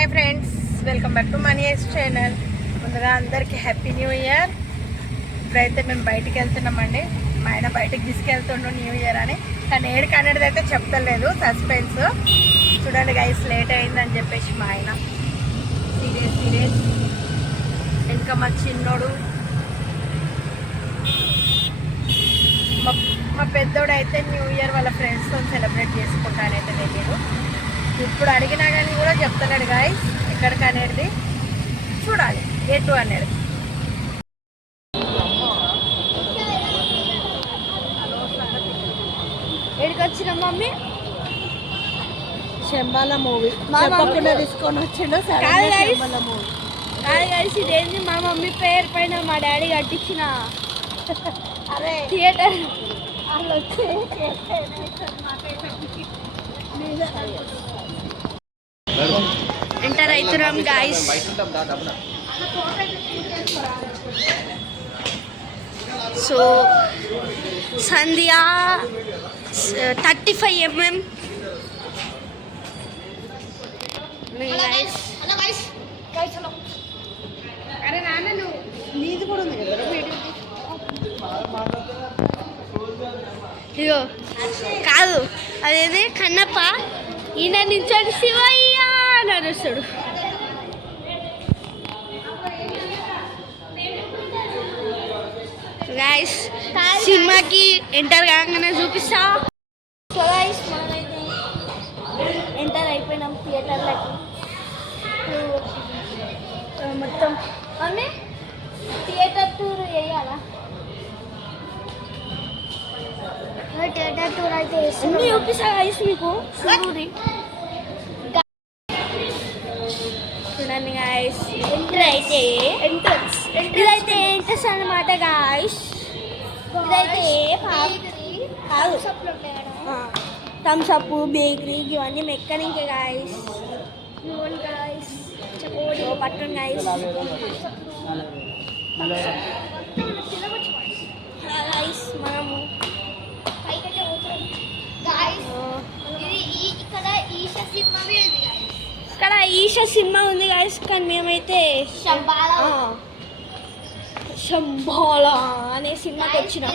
Hi friends, welcome back to money X channel. ముందుగా అందరికీ happy new year. ఇప్పుడైతే మేము బయటికి వెళ్తున్నామండి. మా ఆయన బయటికి తీసుకెళ్తుండు న్యూ ఇయర్ అని, కానీ ఏడికి అనేది అయితే చెప్తలేదు, సస్పెన్స్. చూడండి గైస్, లేట్ అయిందని చెప్పేసి మా ఆయన సీరియస్. ఇంకా మా చిన్నోడు, మా పెద్దోడు అయితే న్యూ ఇయర్ వాళ్ళ ఫ్రెండ్స్తో సెలబ్రేట్ చేసుకుంటానైతే తెలియదు. ఇప్పుడు అడిగినా కానీ కూడా చెప్తున్నాడు గాయస్ ఎక్కడికి అనేది. చూడాలి ఎటు అనేది. ఎక్కడికి వచ్చిన మమ్మీ? శంబాల మూవీ చెప్పకుండా తీసుకొని వచ్చిండు. శంబాల మూవీ కాదు గైస్, ఇదేంటి మా మమ్మీ పేరు పైన మా డాడీ కట్టించిన అదే థియేటర్ వాళ్ళు వచ్చి ఎంటర్ అవుతున్నాం గాయస్. సో సంధ్య 35mm. అరే నాన్న, నువ్వు నీది కూడా ఉంది కదా ఇగో. కాదు, అదేది కన్నప్ప ఈయన నించోడు శివయ్య అని అరుస్తాడు. గైస్, సినిమాకి ఎంటర్ కాగానే చూపిస్తా. సో గైస్, మనమైతే ఎంటర్ అయిపోయినాం థియేటర్లకి. మొత్తం అన్నీ థియేటర్ టూర్ వేయాలా? థియేటర్ టూర్ అయితే అన్నీ చూపిస్తా గైస్ మీకు. చూడండి గాయస్, ఇదైతే ఎంట్రన్స్ అన్నమాట గాయస్. ఇదైతే థమ్స్ అప్, బేకరీ ఇవన్నీ మెక్కనికే గాయస్. పట్టణం గాయస్. గాయస్, మనము ఇక్కడ ఈషా సినిమా ఉంది గాయస్, కానీ మేమైతే శంబాల అనే సినిమాకి వచ్చినాం.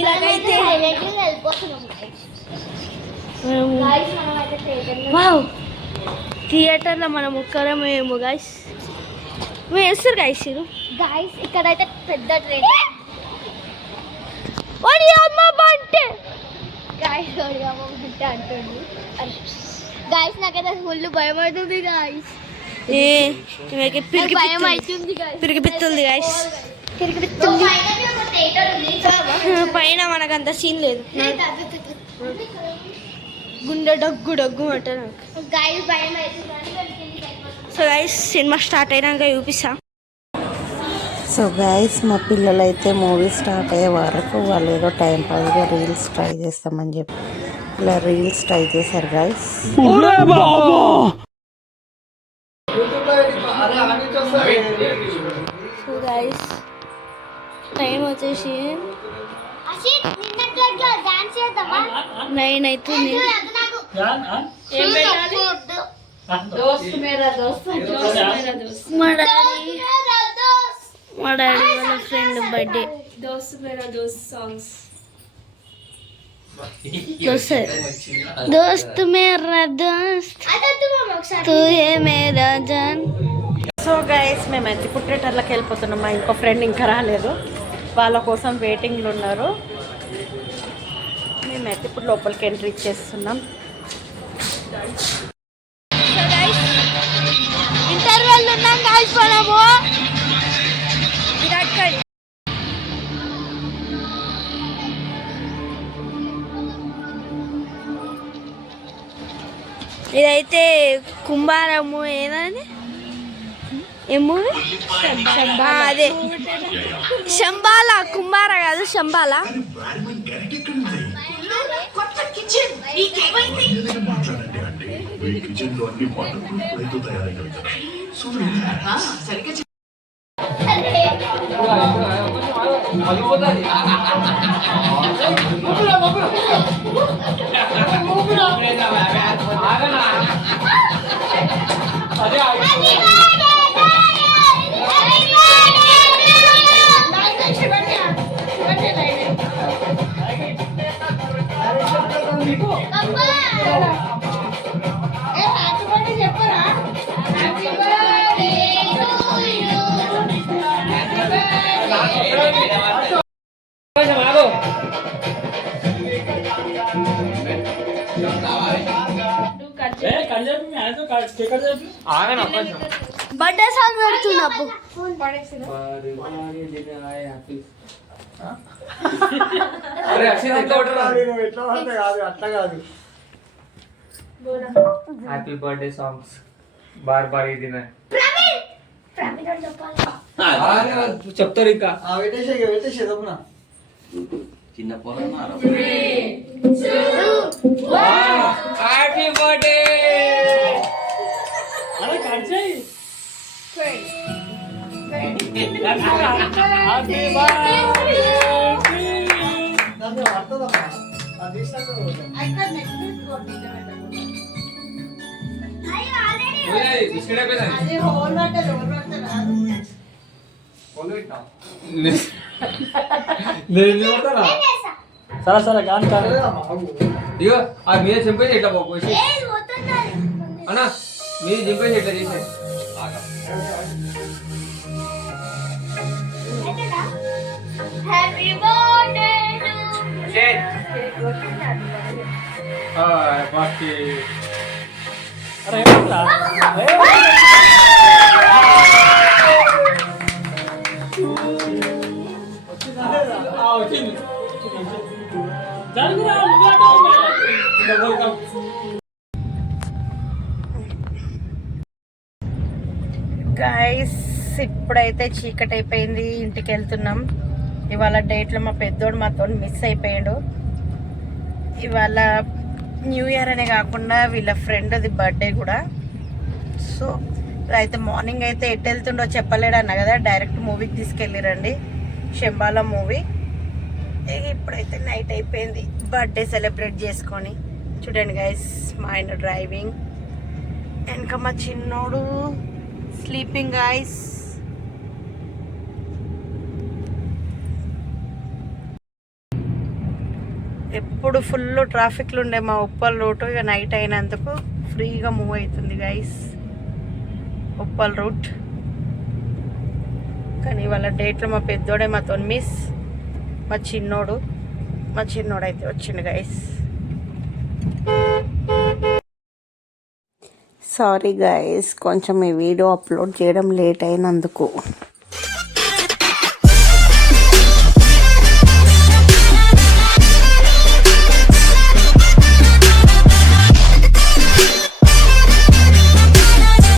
ఇలాగైతే వావ్, థియేటర్లో మనం ఒక్కరమేమో గాయస్. మేము వేస్తారు గాయస్. గాయస్, ఇక్కడైతే పెద్ద ట్రైన్ అంటుంది గాయస్. నాకైతే ఫుల్ భయం అవుతుంది గాయస్. పిరికిపిత్తుంది గాయస్, పిరికిపిత్తుంది. పైన మనకంత సీన్ లేదు. గుండె డగ్గు అంటారు గాయస్, భయం అవుతుంది. సో గాయస్, సినిమా స్టార్ట్ అయినాక చూపిస్తా. సో గైస్, మా పిల్లలు అయితే మూవీ స్టార్ట్ అయ్యే వరకు వాళ్ళు ఏదో టైం పాస్గా రీల్స్ ట్రై చేస్తామని చెప్పి ఇలా రీల్స్ ట్రై చేశారు గైస్. సో గైస్, టైం వచ్చేసి 9 అవుతుంది. మా డాడీ వాళ్ళ ఫ్రెండ్ బర్త్డే. దోస్త్ మేరా దోస్త్ తూ హే మేరా జాన్. సో గైస్, మేమైతే ఇప్పుడు థియేటర్లోకి వెళ్ళిపోతున్నాం. మా ఇంకో ఫ్రెండ్ ఇంకా రాలేదు, వాళ్ళ కోసం వెయిటింగ్లు ఉన్నారు. మేమైతే ఇప్పుడు లోపలికి ఎంట్రీ ఇచ్చేస్తున్నాం. ఇంటర్వెల్ ఉన్నాం గాయస్. మనము ఇదైతే కుంభారము. ఏదని ఏమో అదే శంబాల, కుంభార కాదు శంబాల. బర్త్డే సాంగ్ పెడుతున్నప్పుడు హ్యాపీ బర్త్డే సాంగ్స్ బార్ బార్ ఇది చెప్తారు ఇంకా చిన్న పొలం హ్యాపీ బర్త్డే బిస్కెట్ అయిపోయింది సరే సరే కానీ ఇగో ఆ మీద చింపేసి ఇట్లా పోసి అన్నా మీరు చింపేసి ఇట్లా చేసే హ్యాపీ బర్త్డే బాకి అరే ఏమన్నా వచ్చింది జరుగురా గైస్ ఇప్పుడైతే చీకటి అయిపోయింది, ఇంటికి వెళ్తున్నాం. ఇవాళ డేట్లో మా పెద్దోడు మాతో మిస్ అయిపోయాడు. ఇవాళ న్యూ ఇయర్ అనే కాకుండా వీళ్ళ ఫ్రెండ్ది బర్త్డే కూడా. సో అయితే మార్నింగ్ అయితే ఎటు వెళ్తుండో చెప్పలేడు అన్న కదా, డైరెక్ట్ మూవీకి తీసుకెళ్ళిరండి, శంబాల మూవీ. ఇప్పుడైతే నైట్ అయిపోయింది, బర్త్డే సెలబ్రేట్ చేసుకొని. చూడండి గైస్, మా ఆయన డ్రైవింగ్, వెనక మా చిన్నోడు స్లీపింగ్ గైస్. ఎప్పుడు ఫుల్ ట్రాఫిక్లు ఉండే మా ఉప్పల్ రూట్, ఇక నైట్ అయినందుకు ఫ్రీగా మూవ్ అవుతుంది గైస్ ఉప్పల్ రూట్. కానీ వాళ్ళ డేట్లో మా పెద్దోడే మాతో మిస్, మా చిన్నోడు అయితే వచ్చిండు గైస్. సారీ గైస్, కొంచెం ఈ వీడియో అప్లోడ్ చేయడం లేట్ అయినందుకు.